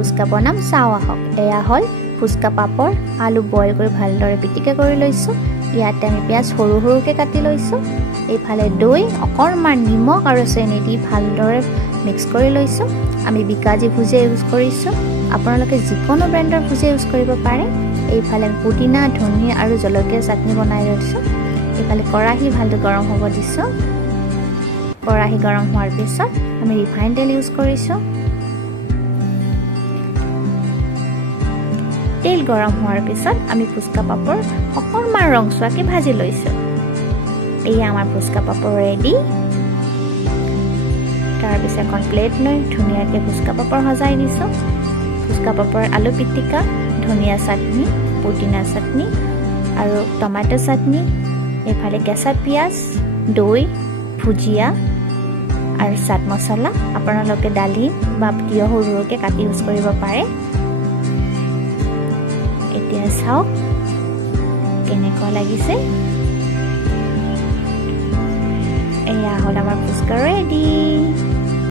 ফুচকা বনাম চাওঁ আহক। এয়া হ'ল ফুচকা পাপৰ, আলু বইল কৰি ভালদৰে পিটিকা কৰি লৈছোঁ। ইয়াতে আমি পিঁয়াজ সৰু সৰুকৈ কাটি লৈছোঁ। এইফালে দৈ, অকণমান নিমখ আৰু চেনি দি ভালদৰে মিক্স কৰি লৈছোঁ। আমি বিকাজী ভুজিয়া ইউজ কৰিছোঁ, আপোনালোকে যিকোনো ব্ৰেণ্ডৰ ভুজিয়া ইউজ কৰিব পাৰে। এইফালে পুদিনা, ধনিয়া আৰু জলকীয়া চাটনি বনাই লৈছোঁ। এইফালে কেৰাহী ভালদৰে গৰম হ'ব দিছোঁ। কেৰাহী গৰম হোৱাৰ পিছত আমি ৰিফাইন তেল ইউজ কৰিছোঁ। তেল গৰম হোৱাৰ পিছত আমি ফুচকা পাপৰ অকণমান ৰংচোৱাকৈ ভাজি লৈছোঁ। এয়া আমাৰ ফুচকা পাপৰ ৰেডি। তাৰপিছত এখন প্লেট লৈ ধুনীয়াকৈ ফুচকা পাপৰ সজাই দিছোঁ। ফুচকা পাপৰ আলু পিটিকা, ধনিয়া চাটনি, পুদিনা চাটনি আৰু টমেটো চাটনি, এইফালে কেঁচা পিঁয়াজ, দৈ, ভুজিয়া আৰু চাট মছলা। আপোনালোকে ডালিম বা তিয়ঁহ সৰু সৰুকৈ কাটি ইউজ কৰিব পাৰে। এতিয়া চাওক কেনেকুৱা লাগিছে। এয়া হ'ল আমাৰ ফুচকা ৰেডি।